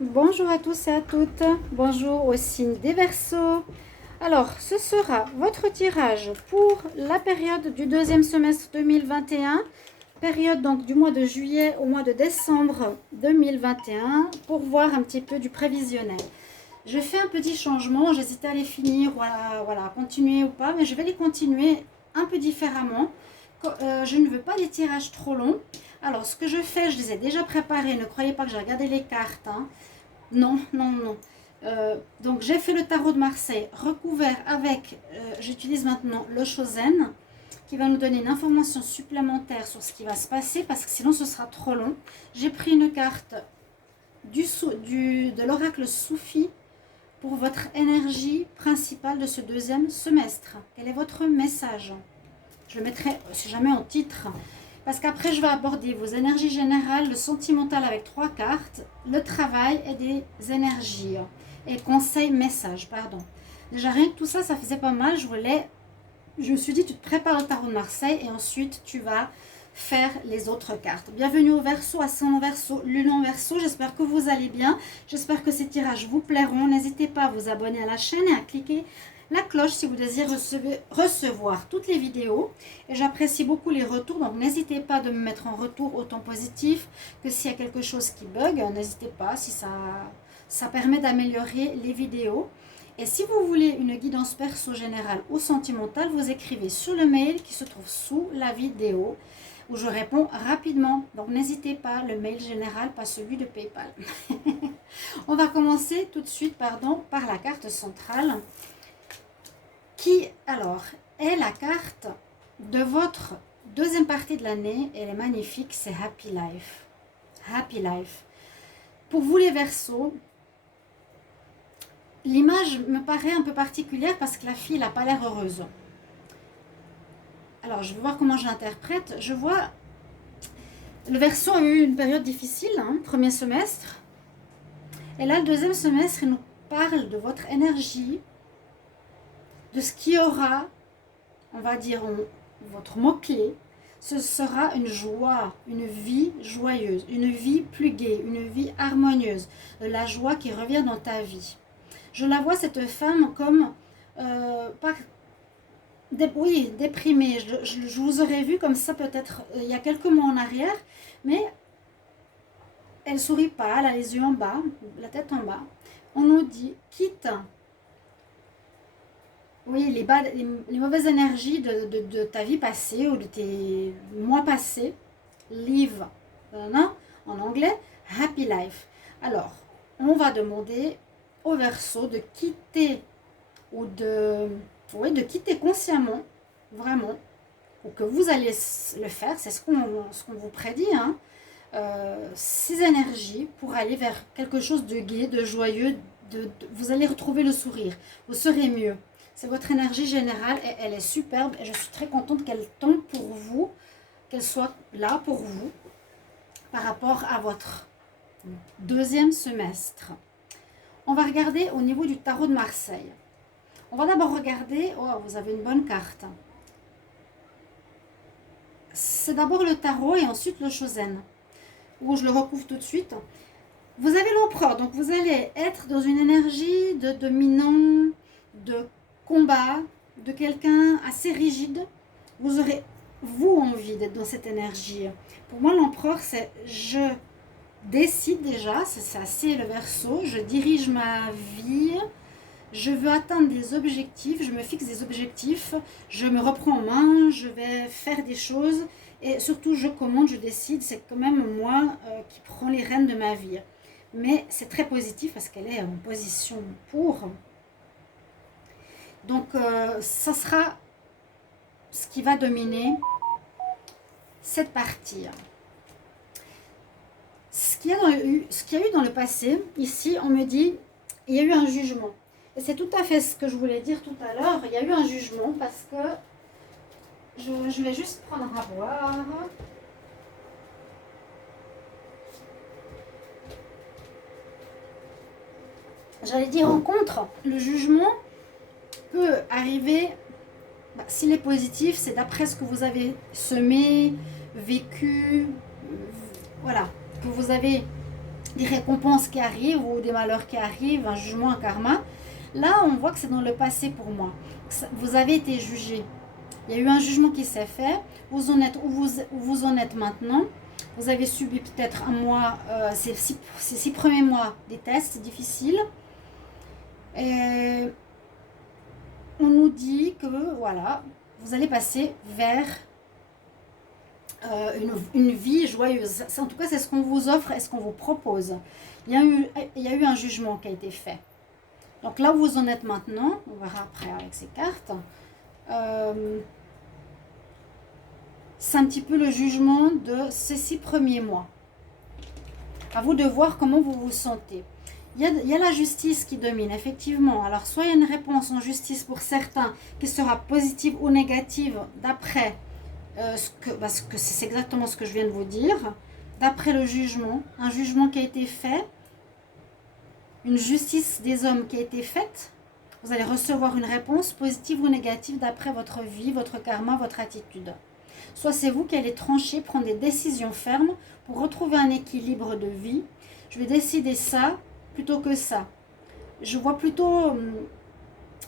Bonjour à tous et à toutes, bonjour au signe des Verseaux. Alors, ce sera votre tirage pour la période du deuxième semestre 2021, période donc du mois de juillet au mois de décembre 2021, pour voir un petit peu du prévisionnel. Je fais un petit changement, j'hésitais à les finir, voilà, continuer ou pas, mais je vais les continuer un peu différemment. Je ne veux pas des tirages trop longs. Alors, ce que je fais, je les ai déjà préparés, ne croyez pas que j'ai regardé les cartes, hein. Non, non, non. Donc j'ai fait le tarot de Marseille recouvert avec, j'utilise maintenant le Chosen qui va nous donner une information supplémentaire sur ce qui va se passer parce que sinon ce sera trop long. J'ai pris une carte de l'oracle Soufi pour votre énergie principale de ce deuxième semestre. Quel est votre message? Je le mettrai si jamais en titre. Parce qu'après, je vais aborder vos énergies générales, le sentimental avec 3 cartes, le travail et des énergies. Et conseils, messages, pardon. Déjà, rien que tout ça, ça faisait pas mal. Je me suis dit, tu te prépares le tarot de Marseille et ensuite, tu vas faire les autres cartes. Bienvenue au Verseau, ascendant Verseau, lune en Verseau. J'espère que vous allez bien. J'espère que ces tirages vous plairont. N'hésitez pas à vous abonner à la chaîne et à cliquer la cloche si vous désirez recevoir toutes les vidéos. Et j'apprécie beaucoup les retours, donc n'hésitez pas de me mettre en retour autant positif que s'il y a quelque chose qui bug. N'hésitez pas, si ça permet d'améliorer les vidéos. Et si vous voulez une guidance perso générale ou sentimentale, vous écrivez sur le mail qui se trouve sous la vidéo où je réponds rapidement. Donc n'hésitez pas, le mail général, pas celui de PayPal. On va commencer tout de suite par la carte centrale qui alors est la carte de votre deuxième partie de l'année. Elle est magnifique, c'est Happy Life. Happy Life. Pour vous les Verseaux, l'image me paraît un peu particulière parce que la fille n'a pas l'air heureuse. Alors, je vais voir comment je l'interprète. Je vois, le Verseau a eu une période difficile, hein, premier semestre. Et là, le deuxième semestre, il nous parle de votre énergie, de ce qui aura, on va dire, votre mot-clé. Ce sera une joie, une vie joyeuse, une vie plus gaie, une vie harmonieuse, de la joie qui revient dans ta vie. Je la vois, cette femme, comme pas oui, déprimée. Je vous aurais vu comme ça peut-être il y a quelques mois en arrière, mais elle sourit pas, elle a les yeux en bas, la tête en bas. On nous dit quitte, oui, les mauvaises énergies de ta vie passée ou de tes mois passés. Live, en anglais, happy life. Alors, on va demander au Verseau de quitter ou de quitter consciemment, vraiment, ou que vous allez le faire, c'est ce qu'on vous prédit, hein, ces énergies pour aller vers quelque chose de gai, de joyeux, vous allez retrouver le sourire, vous serez mieux. C'est votre énergie générale et elle est superbe et je suis très contente qu'elle tombe pour vous, qu'elle soit là pour vous par rapport à votre deuxième semestre. On va regarder au niveau du tarot de Marseille. On va d'abord regarder, oh vous avez une bonne carte. C'est d'abord le tarot et ensuite le Chosen, où je le recouvre tout de suite. Vous avez l'empereur, donc vous allez être dans une énergie de dominant, de combat, de quelqu'un assez rigide. Vous aurez, vous, envie d'être dans cette énergie. Pour moi, l'empereur, c'est je décide déjà, c'est assez le Verseau, je dirige ma vie, je veux atteindre des objectifs, je me fixe des objectifs, je me reprends en main, je vais faire des choses et surtout je commande, je décide, c'est quand même moi qui prends les rênes de ma vie. Mais c'est très positif parce qu'elle est en position pour. Donc ça sera ce qui va dominer cette partie. Ce qu'il y a eu dans le passé, ici on me dit, il y a eu un jugement. Et c'est tout à fait ce que je voulais dire tout à l'heure, il y a eu un jugement parce que je vais juste prendre à boire. J'allais dire en contre, le jugement peut arriver, s'il est positif, c'est d'après ce que vous avez semé, vécu, voilà, que vous avez des récompenses qui arrivent ou des malheurs qui arrivent, un jugement, un karma. Là, on voit que c'est dans le passé pour moi. Vous avez été jugé. Il y a eu un jugement qui s'est fait. Vous en êtes où vous en êtes maintenant. Vous avez subi peut-être un mois, ces 6 premiers mois des tests difficiles. Et on nous dit que voilà, vous allez passer vers une vie joyeuse. En tout cas, c'est ce qu'on vous offre et ce qu'on vous propose. Il y a eu un jugement qui a été fait. Donc là où vous en êtes maintenant, on verra après avec ces cartes, c'est un petit peu le jugement de ces 6 premiers mois. À vous de voir comment vous vous sentez. Il y a la justice qui domine, effectivement. Alors, soit il y a une réponse en justice pour certains qui sera positive ou négative d'après parce que c'est exactement ce que je viens de vous dire, d'après le jugement, un jugement qui a été fait, une justice des hommes qui a été faite. Vous allez recevoir une réponse positive ou négative d'après votre vie, votre karma, votre attitude. Soit c'est vous qui allez trancher, prendre des décisions fermes pour retrouver un équilibre de vie. Je vais décider ça plutôt que ça. Je vois plutôt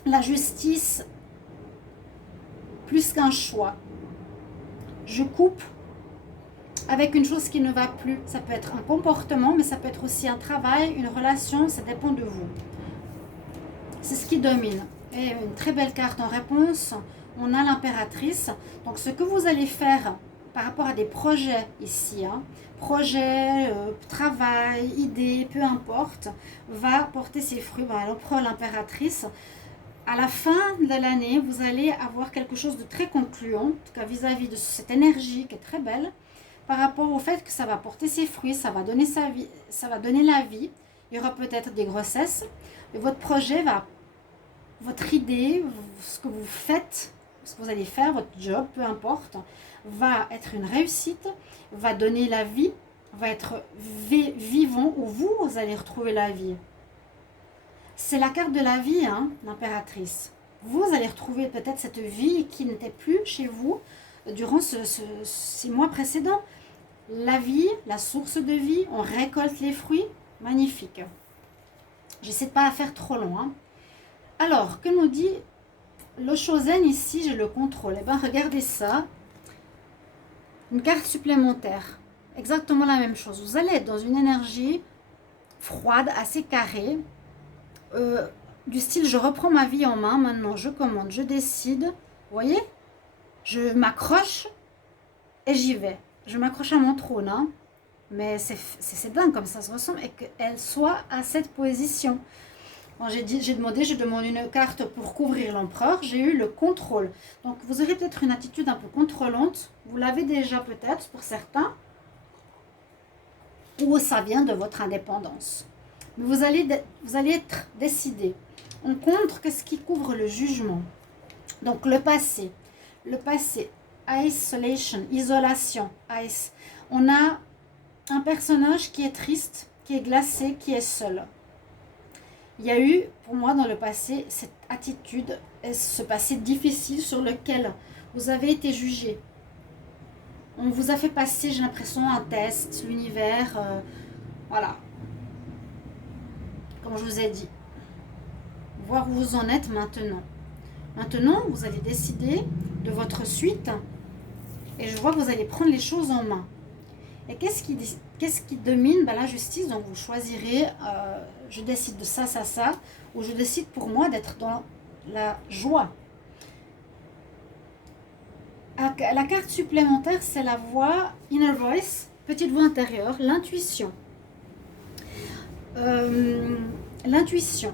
la justice plus qu'un choix. Je coupe avec une chose qui ne va plus. Ça peut être un comportement, mais ça peut être aussi un travail, une relation, ça dépend de vous. C'est ce qui domine. Et une très belle carte en réponse, on a l'impératrice. Donc ce que vous allez faire par rapport à des projets ici, projets, travail, idées, peu importe, va porter ses fruits. L'empereur, l'impératrice. À la fin de l'année, vous allez avoir quelque chose de très concluant, en tout cas vis-à-vis de cette énergie qui est très belle, par rapport au fait que ça va porter ses fruits, ça va donner sa vie, ça va donner la vie. Il y aura peut-être des grossesses, et votre projet votre idée, ce que vous faites, ce que vous allez faire, votre job, peu importe, va être une réussite, va donner la vie, va être vivant, où vous allez retrouver la vie. C'est la carte de la vie, l'impératrice. Vous allez retrouver peut-être cette vie qui n'était plus chez vous durant ces mois précédents. La vie, la source de vie, on récolte les fruits. Magnifique. J'essaie de pas faire trop long. Alors, que nous dit le Chosen ici? J'ai le contrôle. Eh bien, regardez ça. Une carte supplémentaire. Exactement la même chose. Vous allez être dans une énergie froide, assez carrée. Du style, je reprends ma vie en main. Maintenant, je commande, je décide. Vous voyez? Je m'accroche et j'y vais. Je m'accroche à mon trône. Mais c'est dingue comme ça se ressemble et qu'elle soit à cette position. Bon, j'ai demandé une carte pour couvrir l'empereur. J'ai eu le contrôle. Donc, vous aurez peut-être une attitude un peu contrôlante. Vous l'avez déjà peut-être pour certains. Ou ça vient de votre indépendance. Mais vous allez être décidé. On contre qu'est-ce qui couvre le jugement. Donc, le passé. Le passé. Isolation. Isolation. Ice. On a un personnage qui est triste, qui est glacé, qui est seul. Il y a eu, pour moi, dans le passé, cette attitude, ce passé difficile sur lequel vous avez été jugé. On vous a fait passer, j'ai l'impression, un test, l'univers, voilà. Comme je vous ai dit. Voir où vous en êtes maintenant. Maintenant, vous allez décider de votre suite. Et je vois que vous allez prendre les choses en main. Et qu'est-ce qui domine? La justice. Donc, vous choisirez, je décide de ça, ou je décide pour moi d'être dans la joie. La carte supplémentaire, c'est la voix inner voice, petite voix intérieure, l'intuition. L'intuition.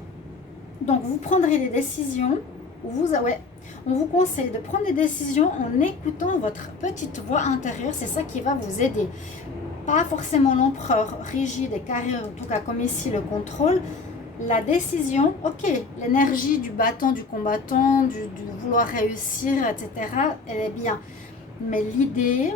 Donc, vous prendrez des décisions, on vous conseille de prendre des décisions en écoutant votre petite voix intérieure. C'est ça qui va vous aider. Pas forcément l'empereur rigide et carré, en tout cas comme ici le contrôle. La décision, ok, l'énergie du battant, du combattant, du vouloir réussir, etc., elle est bien. Mais l'idée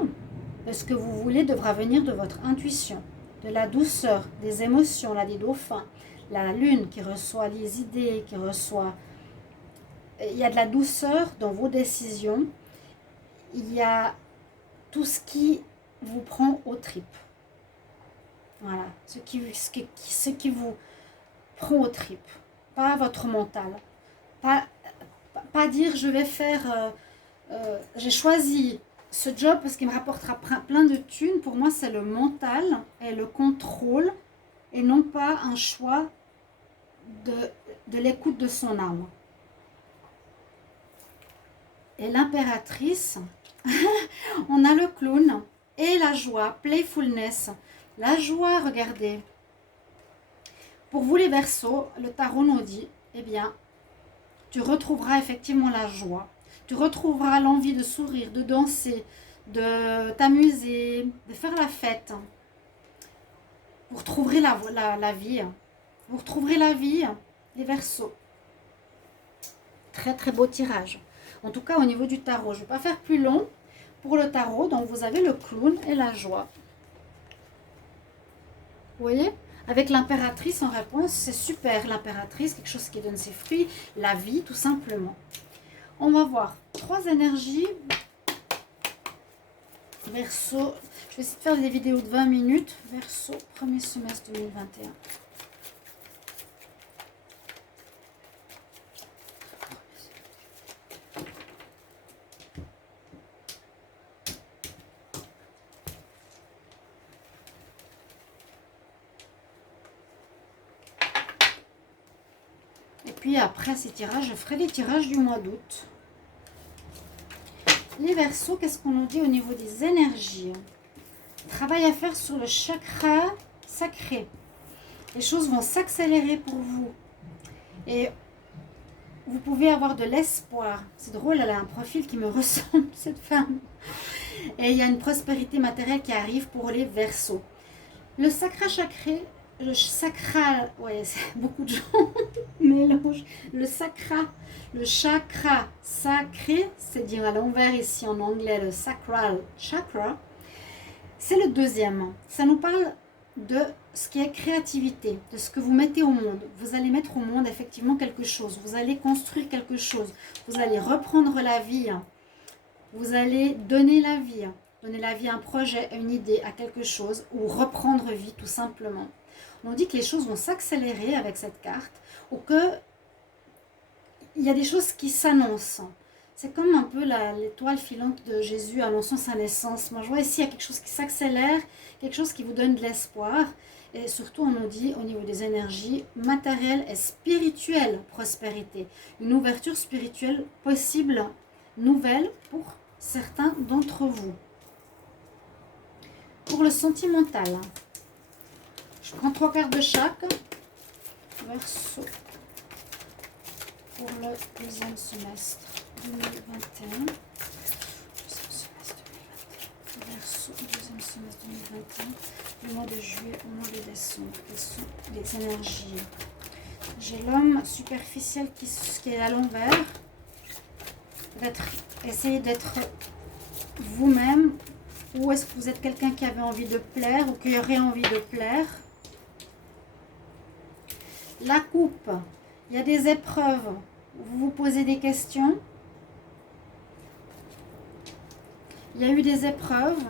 de ce que vous voulez devra venir de votre intuition, de la douceur, des émotions, là, des dauphins. La lune qui reçoit les idées, qui reçoit... Il y a de la douceur dans vos décisions. Il y a tout ce qui vous prend aux tripes. Voilà, ce qui vous prend aux tripes, pas votre mental. Pas dire je vais faire, j'ai choisi ce job parce qu'il me rapportera plein de thunes. Pour moi, c'est le mental et le contrôle et non pas un choix de l'écoute de son âme. Et l'impératrice, on a le clown et la joie, playfulness. La joie, regardez. Pour vous les Verseaux, le tarot nous dit, eh bien, tu retrouveras effectivement la joie. Tu retrouveras l'envie de sourire, de danser, de t'amuser, de faire la fête. Vous retrouverez la vie. Vous retrouverez la vie, les Verseaux. Très très beau tirage. En tout cas au niveau du tarot. Je ne vais pas faire plus long pour le tarot. Donc vous avez le clown et la joie. Vous voyez? Avec l'impératrice en réponse, c'est super. L'impératrice, quelque chose qui donne ses fruits, la vie tout simplement. On va voir 3 énergies. Verseau, je vais essayer de faire des vidéos de 20 minutes. Verseau, premier semestre 2021. Et puis après ces tirages, je ferai les tirages du mois d'août. Les Verseaux, qu'est-ce qu'on nous dit au niveau des énergies? Travail à faire sur le chakra sacré. Les choses vont s'accélérer pour vous. Et vous pouvez avoir de l'espoir. C'est drôle, elle a un profil qui me ressemble, cette femme. Et il y a une prospérité matérielle qui arrive pour les Verseaux. Le chakra sacré, le chakra, ouais, beaucoup de gens mélangent. Le chakra sacré, c'est dire à l'envers ici en anglais, le sacral chakra. C'est le deuxième. Ça nous parle de ce qui est créativité, de ce que vous mettez au monde. Vous allez mettre au monde effectivement quelque chose. Vous allez construire quelque chose. Vous allez reprendre la vie. Vous allez donner la vie. Donner la vie à un projet, à une idée, à quelque chose. Ou reprendre vie tout simplement. On dit que les choses vont s'accélérer avec cette carte. Ou que il y a des choses qui s'annoncent. C'est comme un peu l'étoile filante de Jésus annonçant sa naissance. Moi, je vois ici, il y a quelque chose qui s'accélère, quelque chose qui vous donne de l'espoir. Et surtout, on nous dit, au niveau des énergies matérielles et spirituelles, prospérité. Une ouverture spirituelle possible, nouvelle pour certains d'entre vous. Pour le sentimental, je prends 3 cartes de chaque. Verseau. Pour le deuxième semestre 2021. Verseau, deuxième semestre 2021. Le mois de juillet au mois de décembre. Quelles sont les énergies? J'ai l'homme superficiel qui est à l'envers. Essayez d'être vous-même. Ou est-ce que vous êtes quelqu'un qui avait envie de plaire ou qui aurait envie de plaire? La coupe. Il y a des épreuves. Vous vous posez des questions. Il y a eu des épreuves.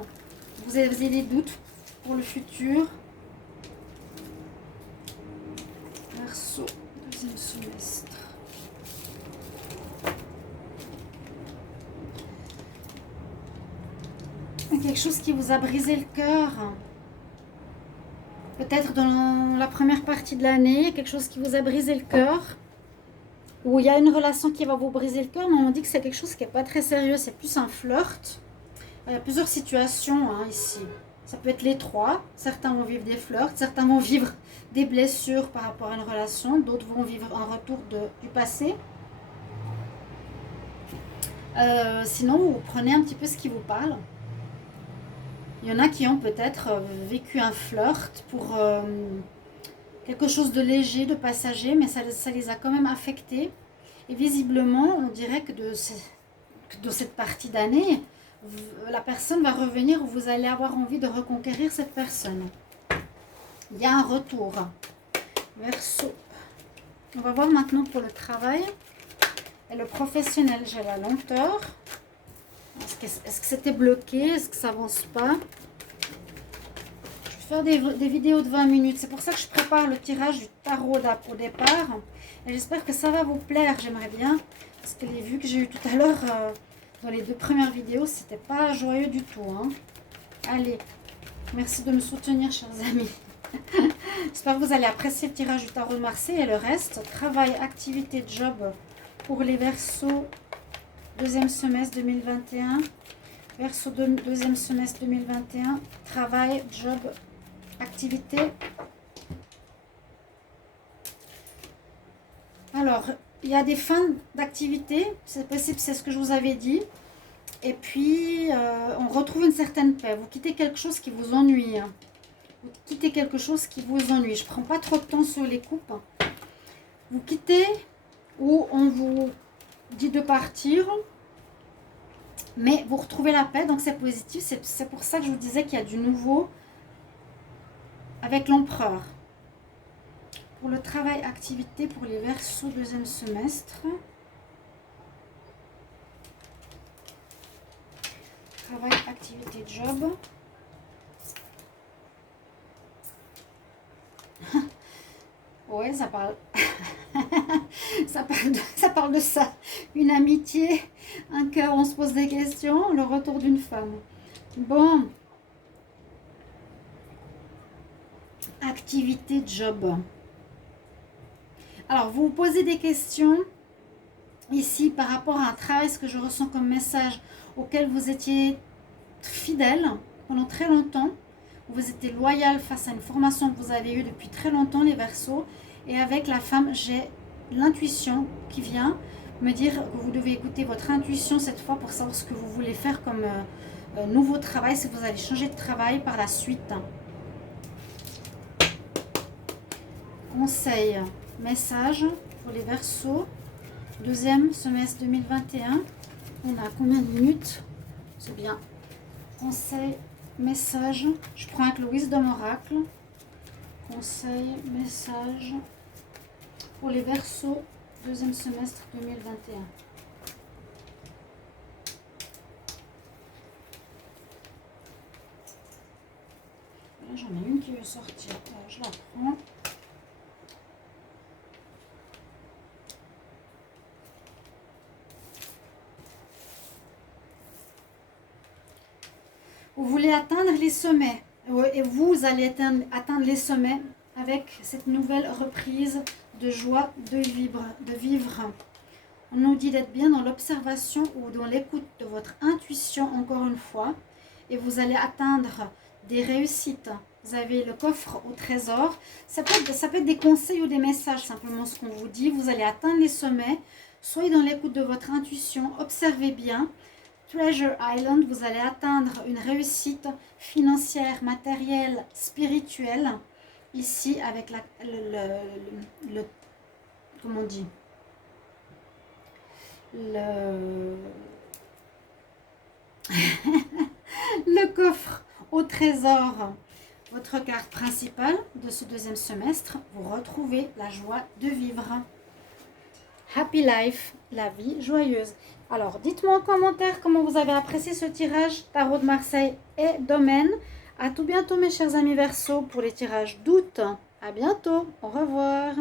Vous avez des doutes pour le futur. Verseau, deuxième semestre. Quelque chose qui vous a brisé le cœur. Peut-être dans la première partie de l'année, quelque chose qui vous a brisé le cœur. Ou il y a une relation qui va vous briser le cœur, mais on dit que c'est quelque chose qui n'est pas très sérieux. C'est plus un flirt. Il y a plusieurs situations ici. Ça peut être les 3. Certains vont vivre des flirts, certains vont vivre des blessures par rapport à une relation. D'autres vont vivre un retour du passé. Sinon, vous prenez un petit peu ce qui vous parle. Il y en a qui ont peut-être vécu un flirt pour quelque chose de léger, de passager, mais ça les a quand même affectés. Et visiblement, on dirait que de cette partie d'année, la personne va revenir où vous allez avoir envie de reconquérir cette personne. Il y a un retour. Verseau. On va voir maintenant pour le travail. Et le professionnel, j'ai la lenteur. Est-ce que c'était bloqué? Est-ce que ça avance pas? Je vais faire des vidéos de 20 minutes. C'est pour ça que je prépare le tirage du tarot au départ. Et j'espère que ça va vous plaire. J'aimerais bien. Parce que les vues que j'ai eues tout à l'heure dans les 2 premières vidéos, c'était pas joyeux du tout. Hein. Allez, merci de me soutenir, chers amis. J'espère que vous allez apprécier le tirage du tarot de Marseille et le reste. Travail, activité, job pour les Verseaux, deuxième semestre 2021. Verseau deuxième semestre 2021. Travail, job, activité. Alors, il y a des fins d'activité. C'est possible, c'est ce que je vous avais dit. Et puis, on retrouve une certaine paix. Vous quittez quelque chose qui vous ennuie. Vous quittez quelque chose qui vous ennuie. Je ne prends pas trop de temps sur les coupes. Vous quittez ou on vous dit de partir. Mais vous retrouvez la paix. Donc, c'est positif. C'est pour ça que je vous disais qu'il y a du nouveau avec l'empereur. Pour le travail, activité, pour les Verseaux deuxième semestre. Travail, activité, job. Ouais, ça parle. ça parle de ça. Une amitié, un cœur, on se pose des questions, le retour d'une femme. Bon. Activité, job. Alors, vous vous posez des questions ici par rapport à un travail, ce que je ressens comme message auquel vous étiez fidèle pendant très longtemps. Vous étiez loyal face à une formation que vous avez eue depuis très longtemps, les Verseaux. Et avec la femme, j'ai l'intuition qui vient me dire que vous devez écouter votre intuition cette fois pour savoir ce que vous voulez faire comme nouveau travail, si vous allez changer de travail par la suite. Conseil, message pour les Verseaux, deuxième semestre 2021. On a combien de minutes? C'est bien. Conseil, message. Je prends avec le Wisdom Oracle. Conseil, message pour les Verseaux, deuxième semestre 2021. Là, j'en ai une qui veut sortir. Je la prends. Vous voulez atteindre les sommets. Et vous allez atteindre les sommets avec cette nouvelle reprise de joie de vivre. On nous dit d'être bien dans l'observation ou dans l'écoute de votre intuition encore une fois. Et vous allez atteindre des réussites. Vous avez le coffre au trésor. Ça peut être des conseils ou des messages, simplement ce qu'on vous dit. Vous allez atteindre les sommets. Soyez dans l'écoute de votre intuition. Observez bien. Treasure Island, vous allez atteindre une réussite financière, matérielle, spirituelle. Ici, avec le comment on dit, le coffre au trésor, votre carte principale de ce deuxième semestre. Vous retrouvez la joie de vivre. Happy life, la vie joyeuse. Alors, dites-moi en commentaire comment vous avez apprécié ce tirage Tarot de Marseille et Domaine. À tout bientôt mes chers amis Verseaux pour les tirages d'août. À bientôt, au revoir.